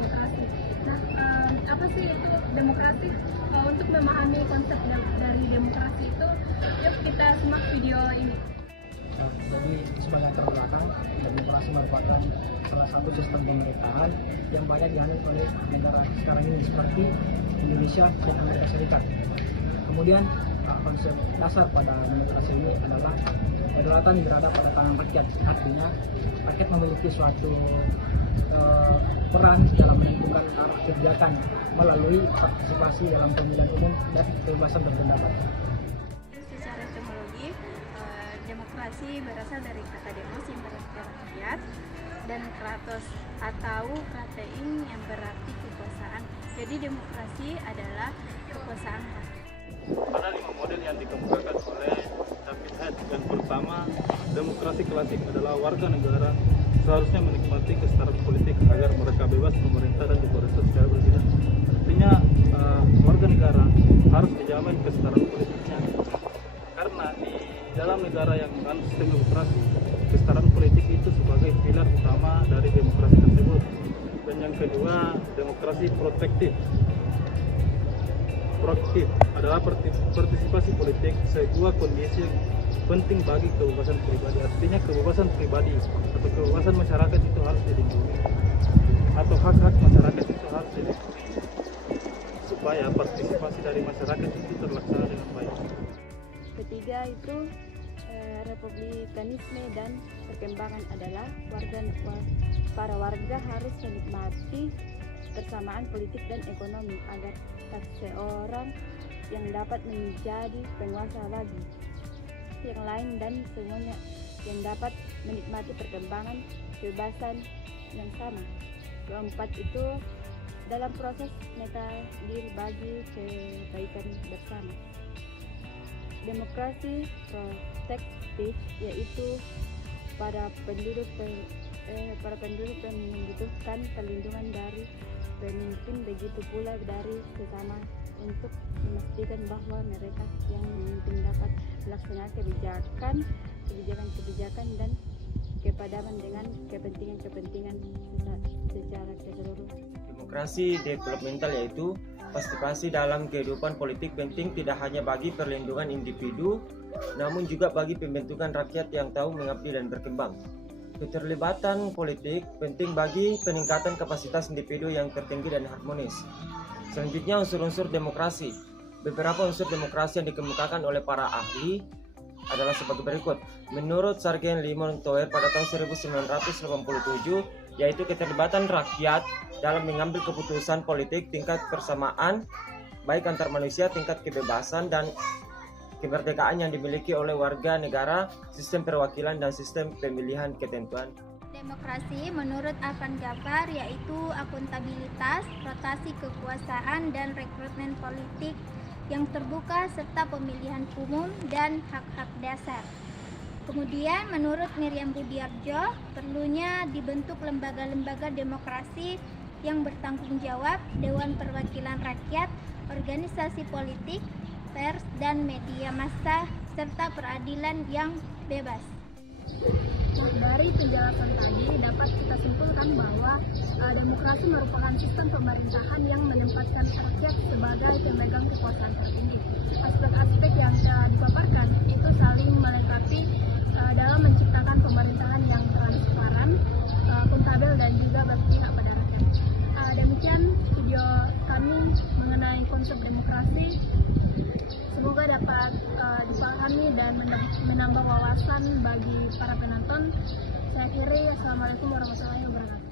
demokrasi. Nah, apa sih itu demokrasi? Untuk memahami konsep dari demokrasi itu, yuk kita simak video ini. Jadi sebagai latar belakang, demokrasi merupakan salah satu sistem pemerintahan yang banyak dianut oleh negara sekarang ini seperti Indonesia dan Amerika Serikat. Kemudian konsep dasar pada demokrasi ini adalah kedaulatan berada pada tangan rakyat. Artinya rakyat memiliki suatu peran dalam menentukan arah kebijakan melalui partisipasi dalam pemilihan umum dan kebebasan berpendapat. Secara etimologi, demokrasi berasal dari kata demos yang berarti rakyat dan kratos atau kratein yang berarti kekuasaan. Jadi demokrasi adalah kekuasaan rakyat. Ada 5 model yang dikemukakan oleh David Head. Yang pertama, demokrasi klasik adalah warga negara seharusnya menikmati kesetaraan politik agar mereka bebas memerintah dan diperintah secara berbeda. Artinya warga negara harus dijamin kesetaraan politiknya, karena di dalam negara yang menganut sistem demokrasi, kesetaraan politik itu sebagai pilar utama dari demokrasi tersebut. Dan yang kedua, demokrasi proaktif adalah partisipasi politik sebuah kondisi penting bagi kebebasan pribadi. Artinya kebebasan pribadi atau kebebasan masyarakat itu harus dilindungi, atau hak-hak masyarakat itu harus dilindungi supaya partisipasi dari masyarakat itu terlaksana dengan baik. Ketiga itu republikanisme dan perkembangan adalah para warga harus menikmati persamaan politik dan ekonomi agar tak seorang yang dapat menjadi penguasa bagi yang lain dan semuanya yang dapat menikmati perkembangan kebebasan yang sama. Keempat itu dalam proses takdir bagi kebaikan bersama. Demokrasi protektif yaitu para penduduk yang membutuhkan perlindungan dari pemimpin, begitu pula dari sesama untuk memastikan bahwa mereka yang memimpin dapat melaksanakan kebijakan dan kepadaman dengan kepentingan secara keseluruhan. Demokrasi developmental yaitu partisipasi dalam kehidupan politik penting tidak hanya bagi perlindungan individu, namun juga bagi pembentukan rakyat yang tahu mengabdi dan berkembang. Keterlibatan politik penting bagi peningkatan kapasitas individu yang tertinggi dan harmonis. Selanjutnya, unsur-unsur demokrasi. Beberapa unsur demokrasi yang dikemukakan oleh para ahli adalah sebagai berikut. Menurut Sargen Limon Toer pada tahun 1987, yaitu keterlibatan rakyat dalam mengambil keputusan politik, tingkat persamaan baik antar manusia, tingkat kebebasan dan kemerdekaan yang dimiliki oleh warga negara, sistem perwakilan dan sistem pemilihan ketentuan. Demokrasi menurut Afan Jafar yaitu akuntabilitas, rotasi kekuasaan dan rekrutmen politik yang terbuka serta pemilihan umum dan hak-hak dasar. Kemudian menurut Miriam Budiarjo, perlunya dibentuk lembaga-lembaga demokrasi yang bertanggung jawab, Dewan Perwakilan Rakyat, organisasi politik, pers dan media massa, serta peradilan yang bebas. Dari penjelasan tadi dapat kita simpulkan bahwa demokrasi merupakan sistem pemerintahan yang menempatkan rakyat sebagai pemegang kekuasaan tertinggi. Aspek-aspek yang dipaparkan itu saling melengkapi dalam menciptakan pemerintahan yang transparan, akuntabel dan juga berpihak pada rakyat. Demikian video kami mengenai konsep demokrasi. Semoga dapat dipahami dan menambah wawasan bagi para penonton. Saya akhiri, Assalamualaikum warahmatullahi wabarakatuh.